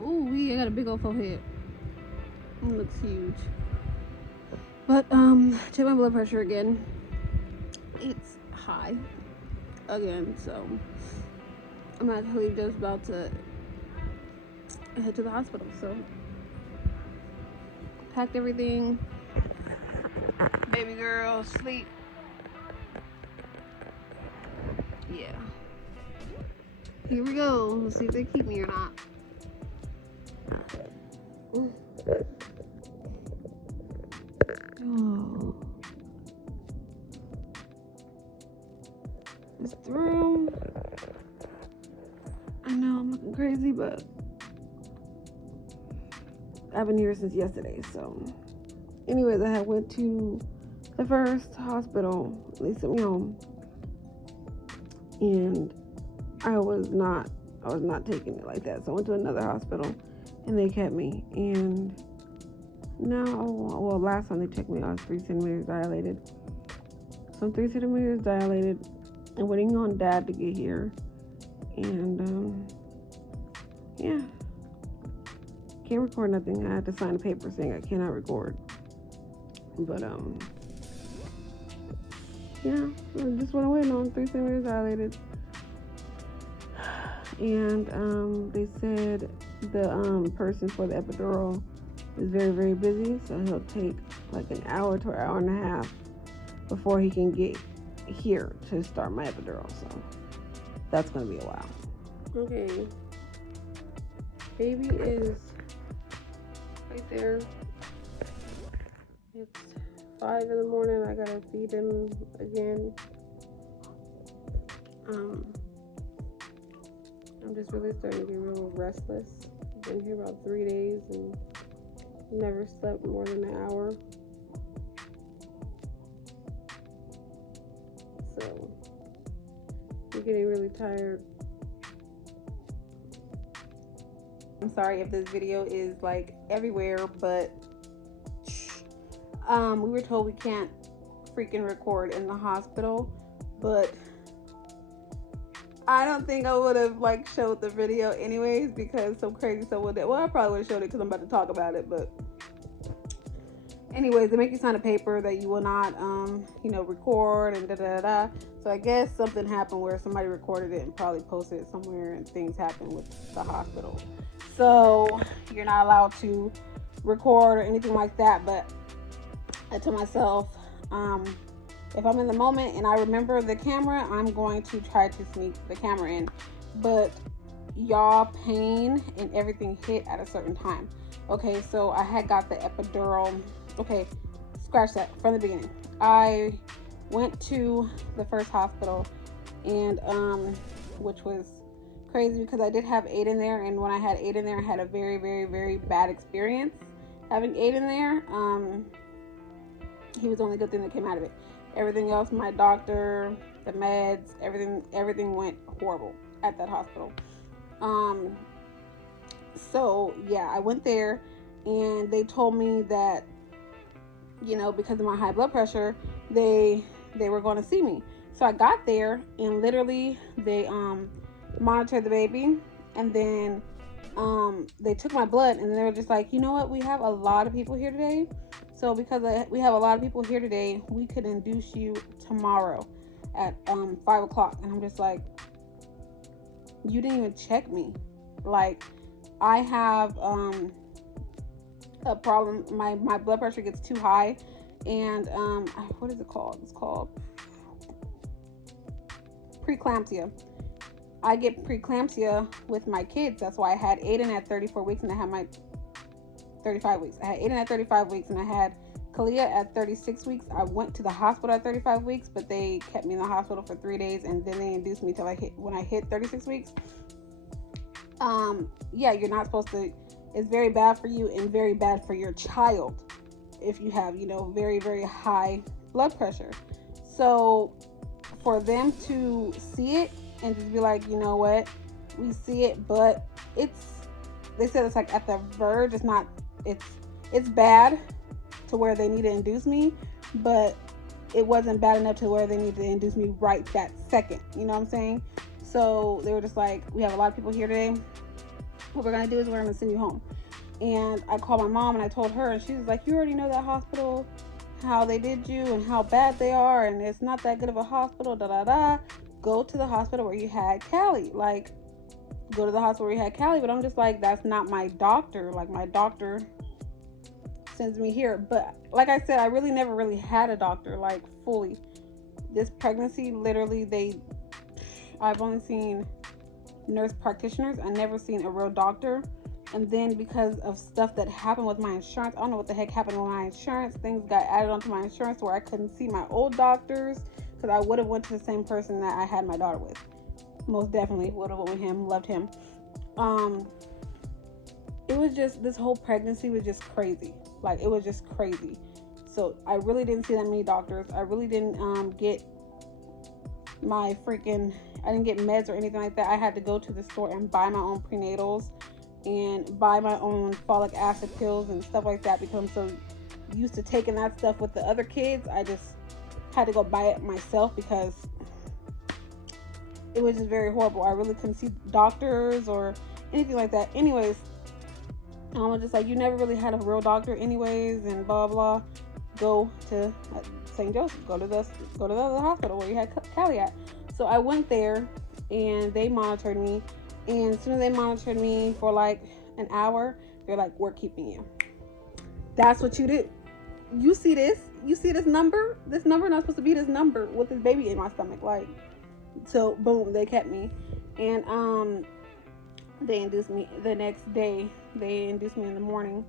Ooh, I got a big old forehead. It looks huge. But check my blood pressure again. It's high again, so I'm actually just about to head to the hospital. So packed everything. Baby girl, sleep. Yeah. Here we go. Let's see if they keep me or not. Ooh. Oh. It's through. I know I'm looking crazy, but I've been here since yesterday. So, anyways, I had went to the first hospital. They sent me home, and I was not taking it like that. So I went to another hospital, and they kept me. And now, well, last time they checked me, I was 3 centimeters dilated. So I'm 3 centimeters dilated. I'm waiting on Dad to get here, and yeah, can't record nothing. I had to sign a paper saying I cannot record. But yeah, so just what I'm waiting on. 3 centimeters dilated. And they said the person for the epidural is very, very busy, so he'll take like an hour to an hour and a half before he can get here to start my epidural. So that's gonna be a while. Okay, baby is right there. It's 5 in the morning. I gotta feed him again. I'm just really starting to get real restless. I've been here about 3 days and never slept more than an hour. So I'm getting really tired. I'm sorry if this video is like everywhere, but we were told we can't freaking record in the hospital, but I don't think I would have like showed the video anyways, because some crazy stuff would. Well, I probably would have showed it because I'm about to talk about it, but anyways, they make you sign a paper that you will not, record and da da da. So I guess something happened where somebody recorded it and probably posted it somewhere, and things happened with the hospital. So you're not allowed to record or anything like that. But I told myself, if I'm in the moment and I remember the camera, I'm going to try to sneak the camera in. But y'all, pain and everything hit at a certain time. Okay, so I had got the epidural. Okay, scratch that from the beginning. I went to the first hospital, and which was crazy because I did have Aiden there, and when I had Aiden there, I had a very, very, very bad experience having Aiden there. He was the only good thing that came out of it. Everything else, my doctor, the meds, everything went horrible at that hospital. So yeah, I went there, and they told me that, because of my high blood pressure, they were going to see me. So I got there, and literally they monitored the baby, and then they took my blood, and they were just like, you know what, we have a lot of people here today. So because we have a lot of people here today, we could induce you tomorrow at 5 o'clock. And I'm just like, you didn't even check me. Like, I have a problem. My blood pressure gets too high, and what is it called? It's called preeclampsia. I get preeclampsia with my kids. That's why I had Aiden at 34 weeks, and I had my 35 weeks. I had Aiden at 35 weeks, and I had Kalia at 36 weeks. I went to the hospital at 35 weeks, but they kept me in the hospital for 3 days, and then they induced me till when I hit 36 weeks. Yeah, you're not supposed to. It's very bad for you and very bad for your child if you have, very, very high blood pressure. So for them to see it and just be like, you know what, we see it, but they said it's like at the verge. It's not, it's bad to where they need to induce me, but it wasn't bad enough to where they needed to induce me right that second. You know what I'm saying? So they were just like, we have a lot of people here today. What we're going to do is we're going to send you home. And I called my mom and I told her, and she was like, you already know that hospital, how they did you and how bad they are, and it's not that good of a hospital, Go to the hospital where you had Callie. Like, go to the hospital where you had Callie. But I'm just like, that's not my doctor. Like, my doctor sends me here. But like I said, I really never really had a doctor, like, fully. This pregnancy, literally, I've only seen nurse practitioners. I never seen a real doctor. And then because of stuff that happened with my insurance, I don't know what the heck happened with my insurance. Things got added onto my insurance where I couldn't see my old doctors, because I would have went to the same person that I had my daughter with. Most definitely would have went with him. Loved him. It was just, this whole pregnancy was just crazy. Like, it was just crazy. So I really didn't see that many doctors. I really didn't get my I didn't get meds or anything like that. I had to go to the store and buy my own prenatals and buy my own folic acid pills and stuff like that, because I'm so used to taking that stuff with the other kids. I just had to go buy it myself because it was just very horrible. I really couldn't see doctors or anything like that. Anyways, I was just like, you never really had a real doctor anyways, and blah blah. Go to St. Joseph. Go to the other hospital where you had Callie at. So I went there and they monitored me. And as soon as they monitored me for like an hour, they're like, we're keeping you. That's what you do. You see this? You see this number? This number not supposed to be this number with this baby in my stomach. Like, so boom, they kept me. And they induced me the next day. They induced me in the morning.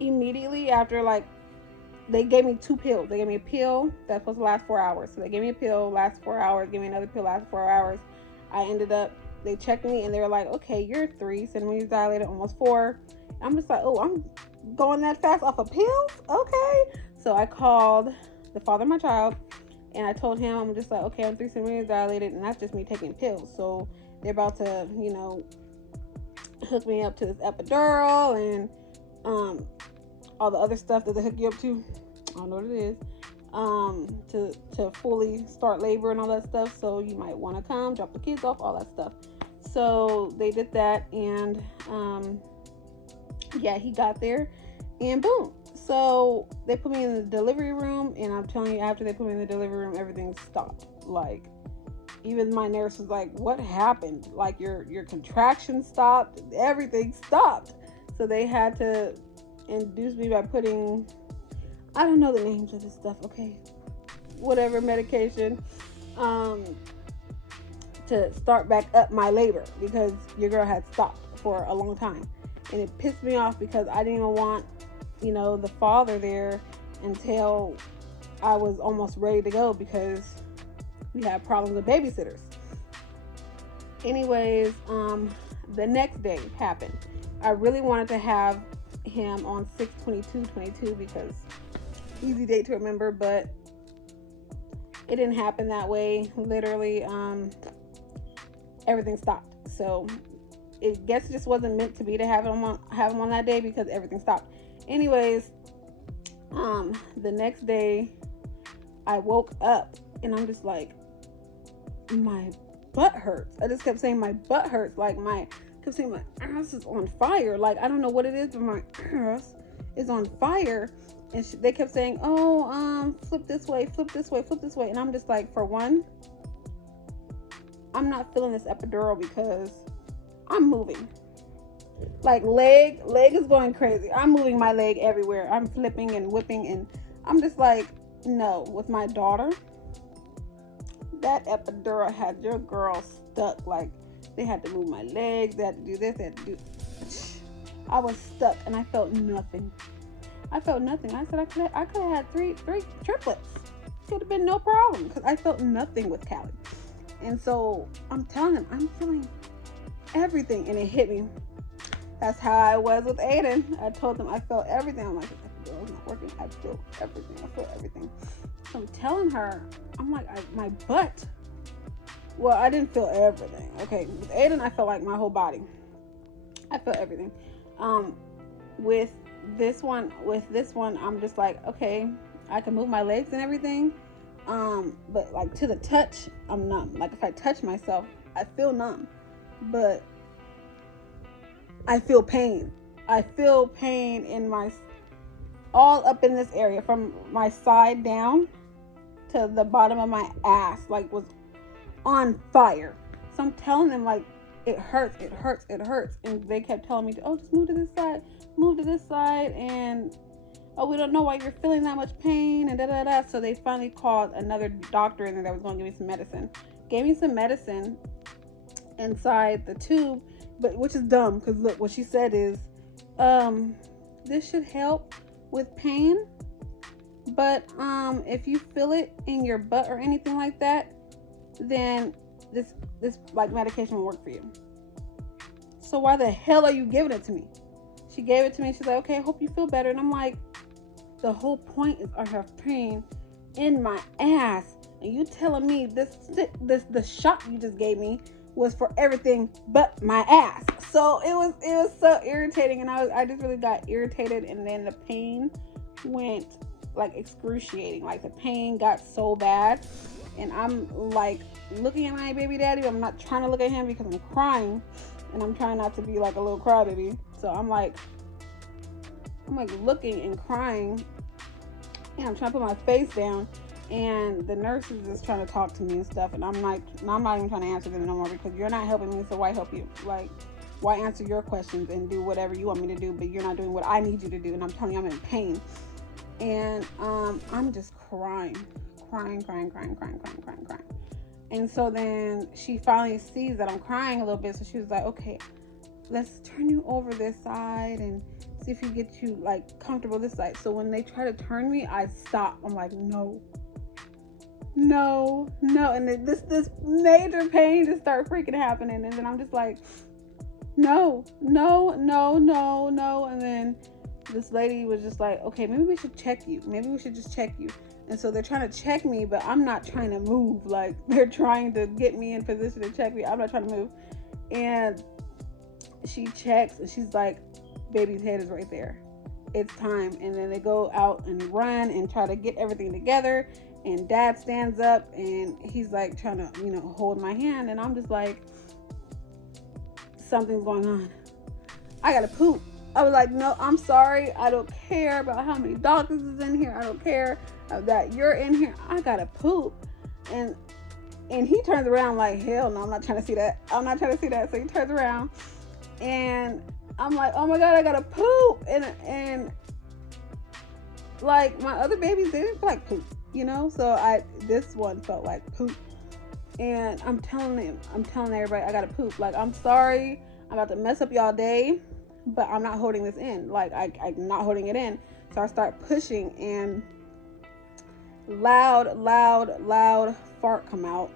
Immediately after, like, they gave me 2 pills. They gave me a pill that's supposed to last 4 hours. So they gave me a pill, last 4 hours. Gave me another pill, last 4 hours. I ended up, they checked me and they were like, okay, you're 3. Centimeters dilated, almost 4. I'm just like, oh, I'm going that fast off of pills? Okay. So I called the father of my child and I told him, I'm just like, okay, I'm 3 centimeters dilated, and that's just me taking pills. So they're about to, hook me up to this epidural and all the other stuff that they hook you up to. I don't know what it is. To fully start labor and all that stuff. So you might want to come, drop the kids off, all that stuff. So they did that, and he got there, and boom. So they put me in the delivery room, and I'm telling you, after they put me in the delivery room, everything stopped. Like, even my nurse was like, what happened? Like, your contractions stopped, everything stopped. So they had to induce me by putting, I don't know the names of this stuff, okay, whatever medication, to start back up my labor, because your girl had stopped for a long time. And it pissed me off because I didn't even want, the father there until I was almost ready to go, because we had problems with babysitters. Anyways, the next day happened. I really wanted to have him on 6/22/22 because easy date to remember, but it didn't happen that way. Literally, everything stopped. So it guess it just wasn't meant to be to have him on that day, because everything stopped. Anyways, the next day I woke up and I'm just like, my butt hurts. I just kept saying my butt hurts. Like, kept saying my ass is on fire. Like, I don't know what it is, but my ass is on fire. And they kept saying, oh, flip this way, flip this way, flip this way. And I'm just like, for one, I'm not feeling this epidural because I'm moving. Like, leg is going crazy. I'm moving my leg everywhere. I'm flipping and whipping, and I'm just like, no. With my daughter, that epidural had your girl stuck. Like, they had to move my legs, they had to do this, they had to do. I was stuck and I felt nothing. I said I could have had three triplets. It would have been no problem, because I felt nothing with Callie. And so I'm telling him, I'm feeling everything, and it hit me. That's how I was with Aiden. I told him I felt everything. I'm like, it's not working. I feel everything. So I'm telling her, I'm like, my butt. Well, I didn't feel everything. Okay, with Aiden, I felt like my whole body. I felt everything. With with this one, I'm just like, okay, I can move my legs and everything. But like to the touch, I'm numb. Like if I touch myself, I feel numb, but I feel pain. I feel pain in all up in this area from my side down to the bottom of my ass, like was on fire. So I'm telling them like, it hurts, it hurts, it hurts. And they kept telling me, oh, just move to this side, move to this side. And, oh, we don't know why you're feeling that much pain and da-da-da. So they finally called another doctor in there that was going to give me some medicine. Gave me some medicine inside the tube, but which is dumb because look, what she said is, this should help with pain, but if you feel it in your butt or anything like that, then this like medication will work for you. So why the hell are you giving it to me? She gave it to me. She's like, okay, I hope you feel better. And I'm like, the whole point is I have pain in my ass, and you telling me the shot you just gave me was for everything but my ass. So it was so irritating, and I just really got irritated, and then the pain went like excruciating. Like the pain got so bad, and I'm like looking at my baby daddy, but I'm not trying to look at him because I'm crying, and I'm trying not to be like a little crybaby. So I'm like looking and crying, and I'm trying to put my face down, and the nurse is just trying to talk to me and stuff, and I'm like, I'm not even trying to answer them no more because you're not helping me, so why help you? Like, why answer your questions and do whatever you want me to do, but you're not doing what I need you to do, and I'm telling you I'm in pain. And I'm just crying. And so then she finally sees that I'm crying a little bit, so she was like, okay, let's turn you over this side and see if you get you like comfortable this side. So when they try to turn me, I stop. I'm like, no. And then this major pain just started freaking happening, and then I'm just like, no. And then this lady was just like, okay, maybe we should check you. Maybe we should just check you. And so they're trying to check me, but I'm not trying to move. Like they're trying to get me in position to check me. I'm not trying to move. And she checks, and she's like, baby's head is right there. It's time. And then they go out and run and try to get everything together. And dad stands up, and he's like trying to, hold my hand. And I'm just like, something's going on. I gotta poop. I was like, no, I'm sorry. I don't care about how many doctors is in here. I don't care that you're in here. I gotta poop. And he turns around like, hell no, I'm not trying to see that. So he turns around, and I'm like, oh my God, I gotta poop. And like my other babies, they didn't feel like poop, So this one felt like poop. And I'm telling everybody, I gotta poop. Like, I'm sorry, I'm about to mess up y'all day, but I'm not holding this in. Like, I'm not holding it in. So I start pushing, and loud fart come out.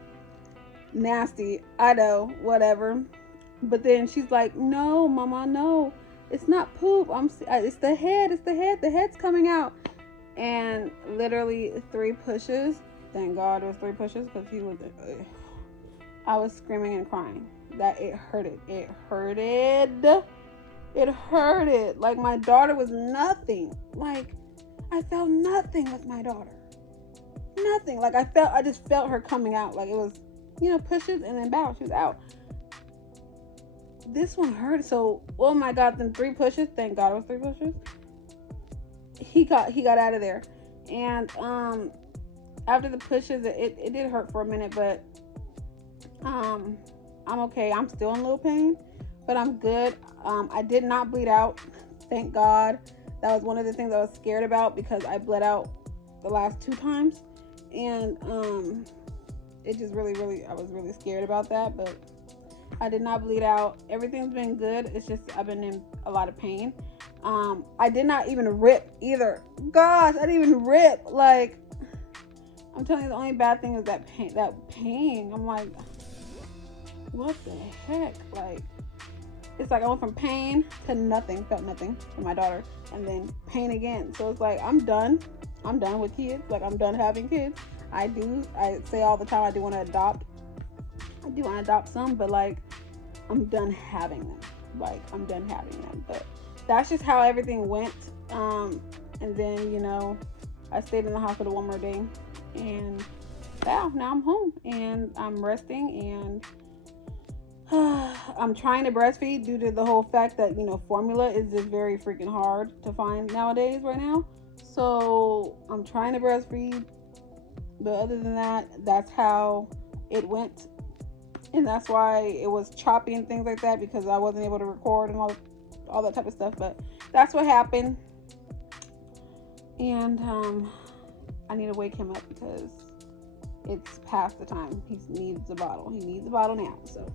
Nasty, I know, whatever. But then she's like, no, mama, no, it's not poop. It's the head. The head's coming out. And literally 3 pushes. Thank God it was 3 pushes, because I was screaming and crying. That it hurted. It hurted. Like my daughter was nothing. Like I felt nothing with my daughter. Nothing. Like I just felt her coming out. Like it was, pushes and then bow. She was out. This one hurt. So, oh my God, then 3 pushes. Thank God it was 3 pushes. He got out of there. And after the pushes, it did hurt for a minute, but I'm okay. I'm still in a little pain, but I'm good. I did not bleed out. Thank God. That was one of the things I was scared about, because I bled out the last 2 times, and it just really, I was really scared about that, but I did not bleed out. Everything's been good. It's just I've been in a lot of pain. I did not even rip either. Gosh, I didn't even rip. Like, I'm telling you, the only bad thing is that pain. I'm like, what the heck? Like, it's like I went from pain to nothing, felt nothing for my daughter, and then pain again. So it's like, I'm done with kids. Like, I'm done having kids. I say all the time, I do want to adopt some, but like, I'm done having them. But that's just how everything went. And then, I stayed in the hospital one more day, and now I'm home and I'm resting, and I'm trying to breastfeed due to the whole fact that, formula is just very freaking hard to find nowadays right now. So I'm trying to breastfeed, but other than that, that's how it went. And that's why it was choppy and things like that, because I wasn't able to record and all that type of stuff. But that's what happened. And I need to wake him up because it's past the time. He needs a bottle. He needs a bottle now. So